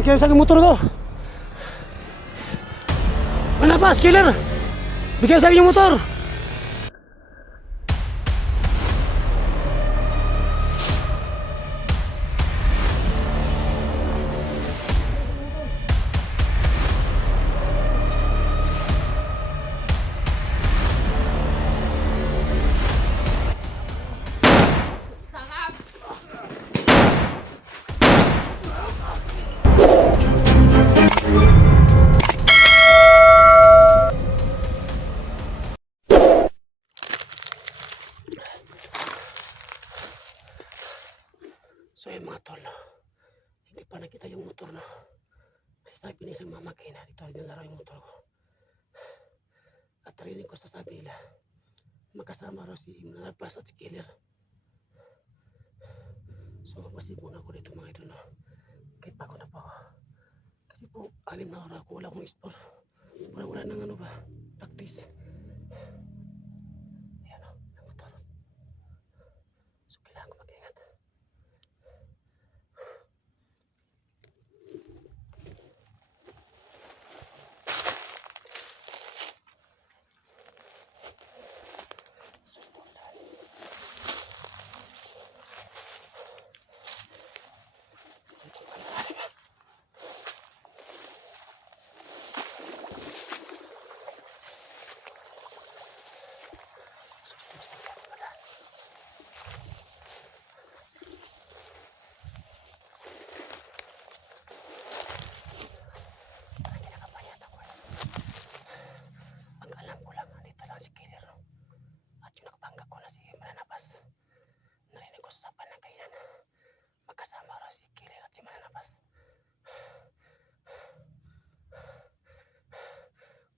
Bigyan sa akin motor ko. Manapas, killer! Bigyan sa akin yung motor! So yun mga tol, no? Hindi pa nakita yung motor, no? Kasi sabi ni isang mamagay na dito rin nalaro yung motor ko. At narinig ko sa sabi nila, magkasama raw si Manabas at si Killer. So magpasid muna ako dito mga idol, no? Kahit pa ako na po ako. Kasi po, 6 na oras ako, wala akong store. Wala nang ano ba, practice. Ayan, no? Ang motor. So kailangan ko mag-ingat.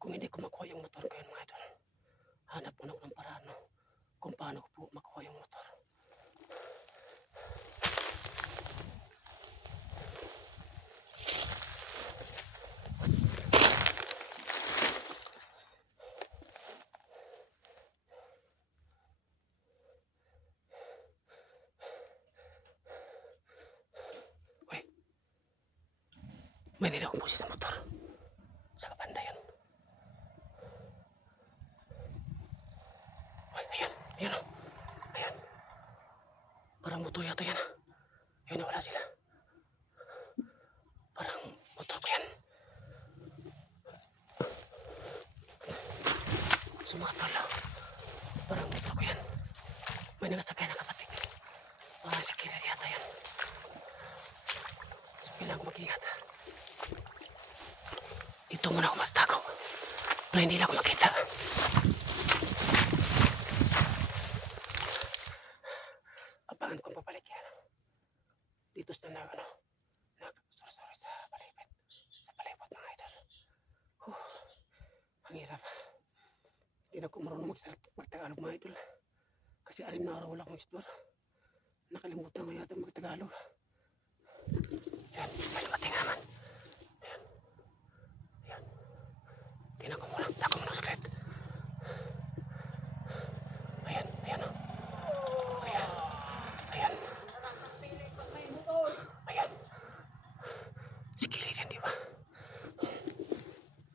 Kung hindi ko makuha yung motor ko yun mga idol, hanap muna ko ng paraan, no? Kung paano ko po makuha yung motor. Uy, may nila akong busi sa motor. Sa kabanda yun. Ayan o. Ayan. Parang motor yata yan. Ayun na, wala sila. Parang motor ko yan. Sumakatalo. Parang motor ko yan. May nangasakay na kapatid. Parang si Killer yata yan. So kailangan mag-ingat. Dito muna ako magtago. Para hindi lang ako makita. Abangan kong papalik yan. Dito sa sorry sa palibot. Sa palibot mga idol. Ang hirap. Hindi na ako marunong magtagalog mga idol. Kasi 6 na araw wala akong store. Nakalimutan ko yata magtagalog. Yan, may matingaman. Yan. Yan. Tingnan ko muna. Tako muna saglit. Ayan, ayan o. Ayan. Ayan. Ayan. Si Killer yan, di ba?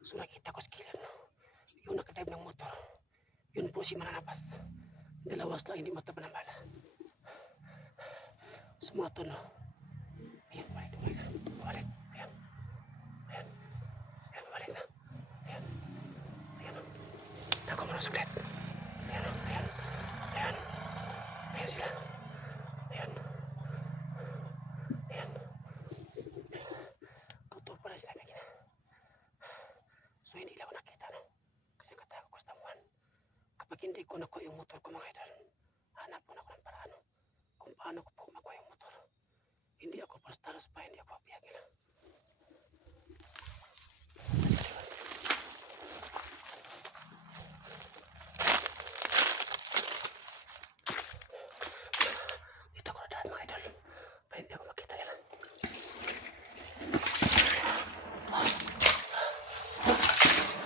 So nakita ko si Killer, no? Yung nakadrive ng motor. Yun po si Mananapas. Dalawas lang, hindi mataba ng bala. Sumato, no? Ayan, balik. Balik. Ayan. Ayan. Ayan, balik na. Ayan. Ayan, no? Tako mo na saglit. Ayan, no? Ayan. Ayan. Ayan sila. Ayan. Ayan. Totoo pala sila kagina. So hindi lang ako nakita, no? Kasi nakatago ko sa tamuan. Kapag hindi ko nakuha yung motor ko mga idol, hanap mo na ako ng paraan, no? Kung paano ko po makuha yung motor. Hindi ako pastaras pa, hindi ako papiyagin. Dito ako na daan mga idol. Pa hindi ako makita nila.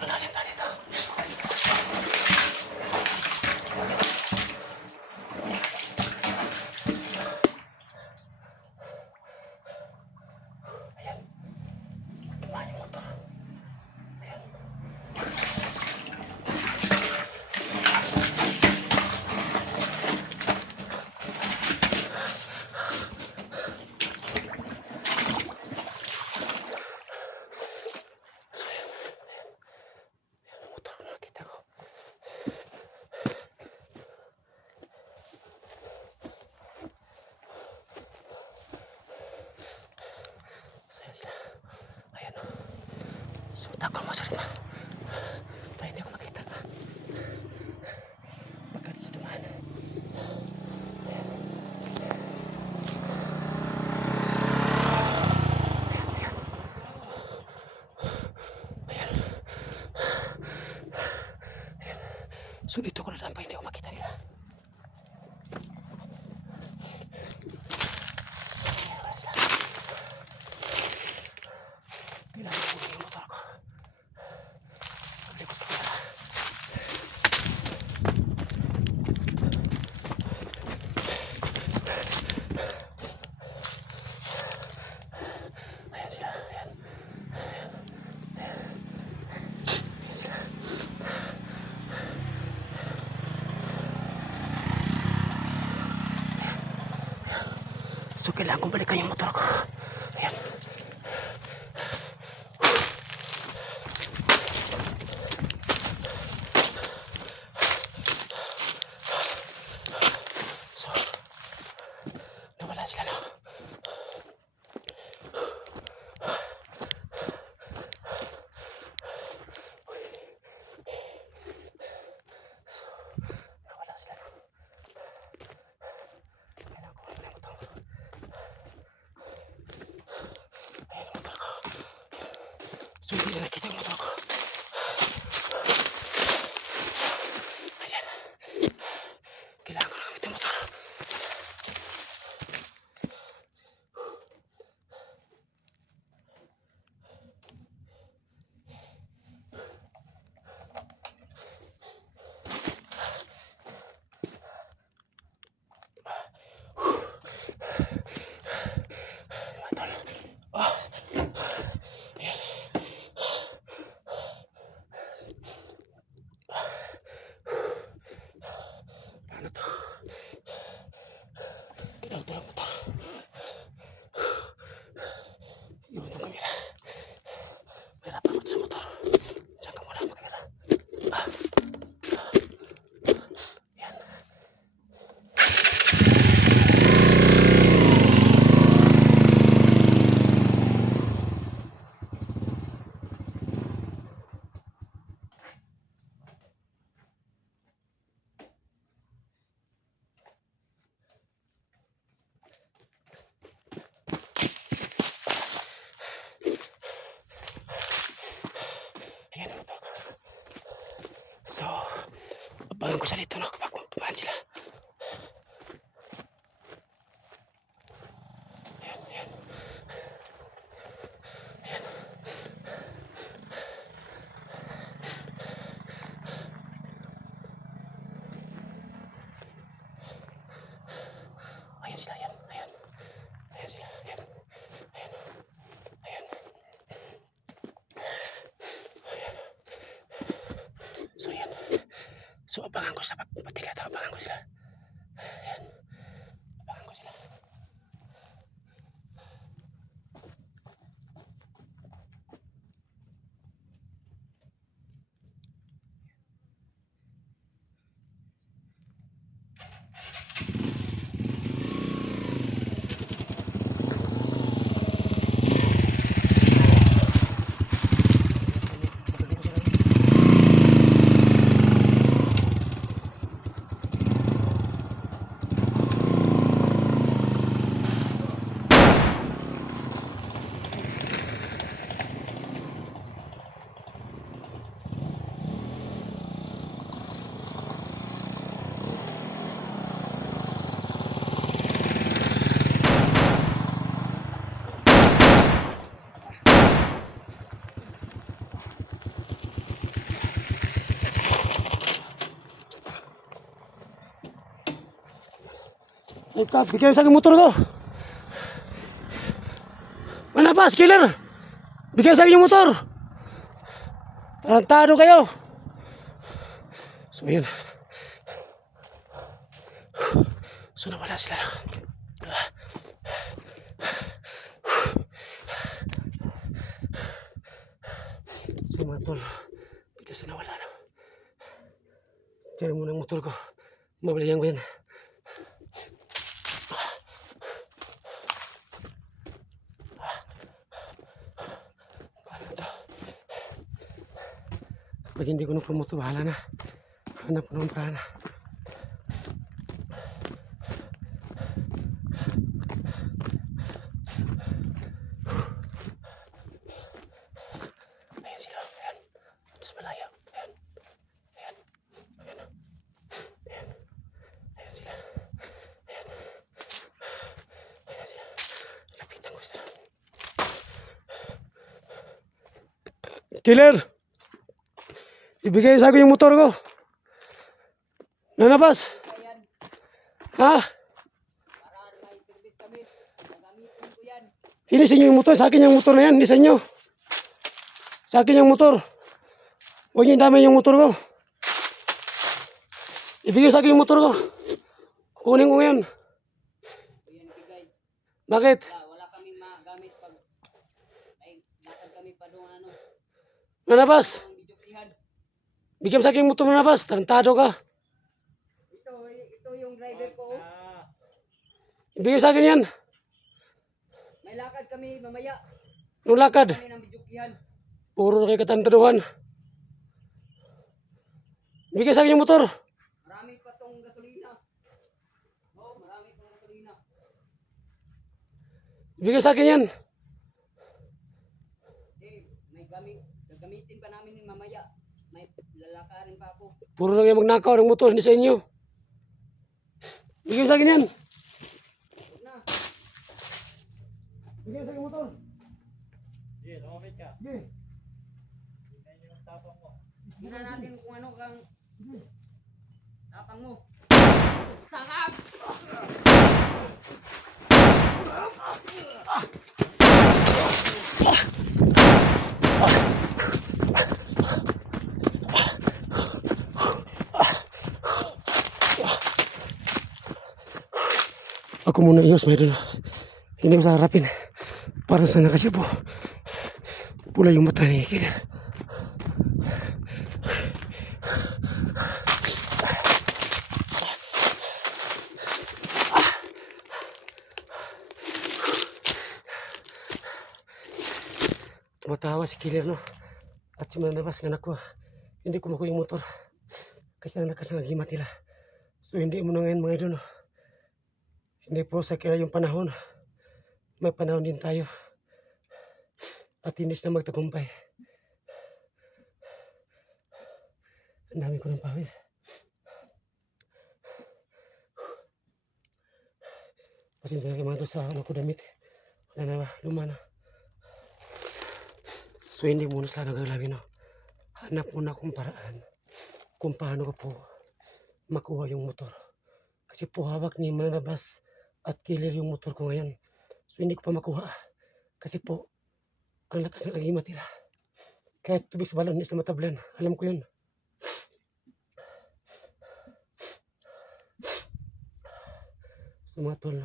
Malalim pa dito. Ayan. So, takol mo sa rin. Para hindi ako makita. Baka di sa dumaan. So dito ko na daan pa hindi ako makita nila. Kailangan ko yung motor ko. Likos ko pala. Ayan sila. Ayan. Ayan sila. So kailangan kong balikan yung motor ko. Ayan. So nawala sila no. Nawala sila no. Kailangan ko wala yung motor ko. Ayan ang motor ko. So hindi na nakita yung motor ko. Ayan. Kailangan ko na gamit yung motor. Matol. Oh. Ayan. Paano to? Kailangan to lang motor. Iwan yung kamera. Mahirap ako sa motor. Diyan ka muna ang kamera. Ayan. Ayan ang motor ko. So, abangan ko sa dito no kapag pumahan sila. Ayan, ayan. Ayan. Ayan sila, ayan, ayan. Ayan sila, ayan. Ayan. Ayan. Ayan. So, ayan. So, abangan ko sa pagpatila ito. Abangan ko sila. Ayan. Abangan ko sila. Ika, bigay sa akin motor ko. Manapas, killer. Bigay sa akin yung motor. Tarantado kayo. So, yun. So, nawala sila. So, mga tol. Bigla sa nawala na. Diyan muna ang motor ko. Mabalihan ko yan. Paano to? Pag hindi ko na-promote, bahala na. Hanap ko ng paraan. Ayan sila. Ayan. Tapos malaya. Ayan. Ayan. Ayan. Ayan. Ayan sila. Ayan. Ayan sila. Lapitan ko sila. Killer! Ibigay sa akin yung motor ko. Nanabas. Ha? Hindi sa inyo yung motor. Sa akin yung motor na yan. Hindi sa inyo. Sa akin yung motor. Huwag niyo dami yung motor ko. Ibigay sa akin yung motor ko. Kukunin ko ngayon. Bakit? Wala kaming magamit pag ay lakad kami pa doon ano. Nanabas. Ang bidyukihan. Bigyan sa akin yung motor na nabas. Tarantado ka. Ito yung driver ko. Ibigay sa akin yan. May lakad kami mamaya. Nung lakad. Kami ng bidyukihan. Puro kayo katantaduhan. Ibigay sa akin yung motor. Marami pa tong gasolina. Oo, marami pang gasolina. Ibigay sa akin yan. May gagamitin pa namin mamaya. May lalakarin pa ako. Puro na kayo magnakaw ng motor. Hindi sa inyo. Ibigay sa akin yan. Huwag na. Bigyan sa akin motor. Sige, lumapit ka. Sige. Tingnan yung tapang mo. Tingnan natin kung ano kang tapang mo. Sakap! Ako muna iyos, may doon. Hindi ko sa harapin. Parang sana kasi po. Pula yung mata ni Killer. Tumatawa si Killer, no? At si Manabas, anak ko. Hindi ko makuha yung motor. Kasi ang lakas ng agimat nila. So hindi mo na ngayon mga idol, no? Hindi po sa kaya yung panahon. May panahon din tayo. At hindi na magtagumpay. Ang dami ko ng pawis. Pasensya na kayo mga doon sa ano ko damit. Wala na, luma na. So hindi muna sila nagagalabi, no? Hanap muna akong paraan kung paano ko po makuha yung motor. Kasi po hawak ni Manabas at Killer yung motor ko ngayon. So hindi ko pa makuha. Kasi po, ang lakas ng agimat nila. Kahit tubig sa balon, hindi sila matablan. Alam ko yun. So mga tol,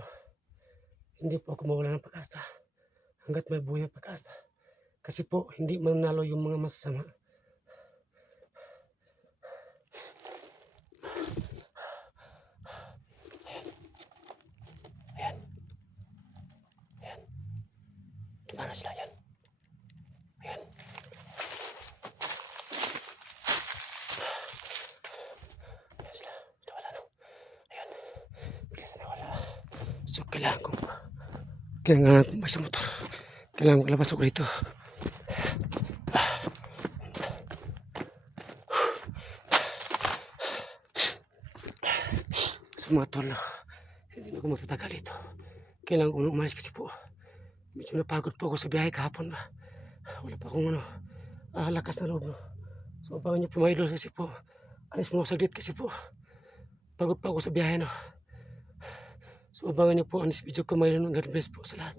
hindi po ako mawala ng pag-asa. Hanggat may buhay ng pag-asa. Kasi po, hindi mananalo yung mga masasama. Ayan. Ayan. Tumana sila yan. Ayan. Ayan sila. Wala na. Ayan. Bilis na wala. So kailangan ko ba sa motor. Kailangan ko labas ako dito. So mga tol, hindi na ako magtatagal dito. Kailangan ko umalis kasi po. Medyo napagod po ako sa biyahe kahapon ba. Wala pa akong lakas na loob. No? So abangan niyo po mga idol kasi po. Alis mo ako saglit kasi po. Pagod pa ako sa biyahe, no. So abangan niyo po ang video ko mga idol. God bless po sa lahat.